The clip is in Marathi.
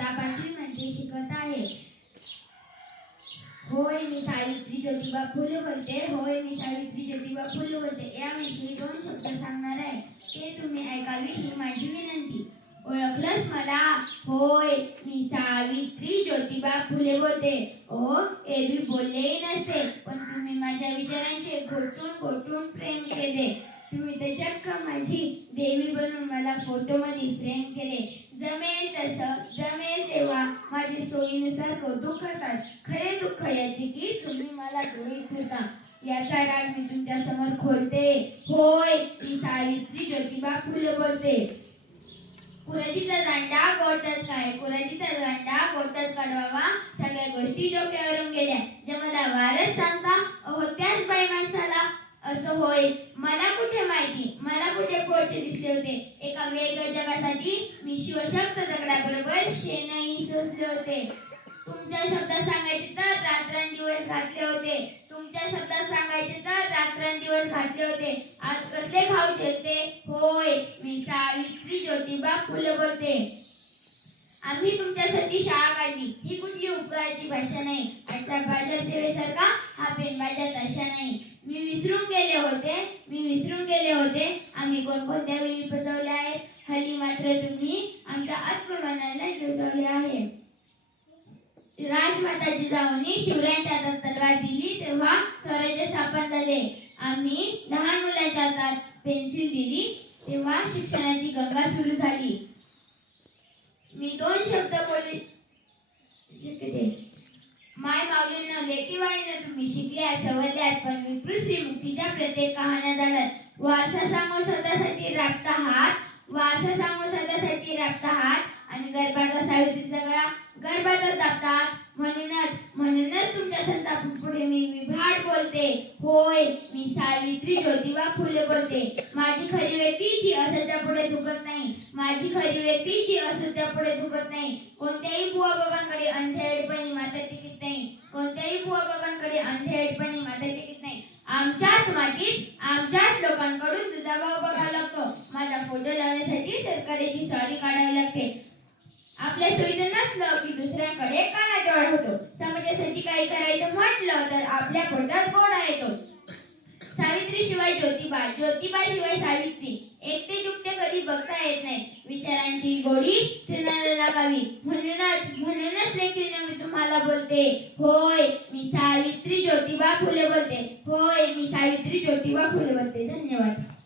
आता पाचवी शिकत आहे. होय मी सावित्री ज्योतिबा फुले बोलते. होय मी सावित्री ज्योतिबा फुले बोलते. याविषयी दोन शब्द सांगणार आहे. ते तुम्ही ऐकावी ही माझी विनंती. ओळखलंच मला? होय मी सावित्री ज्योतिबा फुले बोलते. ओ एरवी बोललेही नसते पण तुम्ही माझ्या विचारांचे घोटून घोटून प्रेम केले. तुम्ही तर माझी देवी बनून मला फोटोमध्ये फ्रेम केले? जमेल तसं जमेल तेव्हा माझे सोयीनुसार कौतुक करतात. खरे दुःख याचे की तुम्ही मला गृहित फिरता. याचा राग मी तुमच्यासमोर खोलते. होय मी सावित्री ज्योतिबा फुले बोलते. कुराजीचा दांडा गोटच काय? कुराजीचा दांडा गोटच काढवावा. सगळ्या गोष्टी डोक्यावरून गेल्या. जमदा वारच सांगता असं होय. मला कुठे माहिती? मला कुठे पोटचे दिसले होते? एका वेगळ्या जगासाठी मी शिवशक्त दगडाबरोबर शेणही सोसले होते. तुमच्या शब्दात सांगायचे तर रात्रंदिवस घातले होते. तुमच्या शब्दात सांगायचे तर रात्रंदिवस घातले होते. आज कसले खाऊ जेलते होय मी सावित्री ज्योतिबा फुले बोलते. आम्ही तुमच्यासाठी शाळा काढली. ही कुठली उपकाराची भाषा नाही. आजचा बाजार सेवेसारखा हा पेन तशा नाही. मी विसरून गेले होते. मी विसरून गेले होते. आम्ही कोणकोणत्या वेळी बसवल्या आहेत? हल्ली मात्र तुम्ही आमच्या आत्ममनाला दिवसवले आहे. राजमाताची जाऊनी शिवरायांच्या हातात तलवार दिली तेव्हा स्वराज्य स्थापन झाले. आम्ही लहान मुलाच्या हातात पेन्सिल दिली तेव्हा शिक्षणाची गंगा सुरू झाली. मी दोन शब्द बोलू शकते माय माऊलींना लेखी वाईनं तुम्ही सवरल्यात पण विकृत श्रीमुक्तीच्या प्रत्येक कहाण्या झाल्यात. वारसा सांगून स्वतःसाठी राबता हात. वारसा सांगून स्वतःसाठी राबता हात. आणि गर्भाचा सावित्रीचा गळा. गर्भाचा दाबतात म्हणूनच म्हणूनच तुमच्या संताप पुढे मी विभाड बोलते. होय मी सावित्री ज्योतिबा फुले बोलते. माझी खरी व्यक्ती जी असत्या पुढे दुखत नाही. माझी खरी व्यक्ती जी असत्या पुढे दुखत नाही. कोणत्याही बुवा बाबांकडे अंधे माता टिकीत नाही कोणत्याही बुवा बाबांकडे अंधेडपणी माता टिकीत नाही आमच्याच आमच्याच लोकांकडून तुझा भाव बघावा लागतो. माझा फोटो लावण्यासाठी सरकारीची साडी काढावी लागते. आपल्या सोयीचं नसलं की दुसऱ्याकडे कानाजवळ होतो. समाजासाठी काही करायचं म्हटलं तर आपल्या पोटात गोडा येतो सावित्री शिवाय ज्योतिबा ज्योतिबा शिवाय सावित्री. एकटे जुकटे कधी बघता येत नाही. विचारांची गोडी सिनाला लागावी. म्हणून बोलते होय मी सावित्री ज्योतिबा फुले बोलते होय मी सावित्री ज्योतिबा फुले बोलते. धन्यवाद.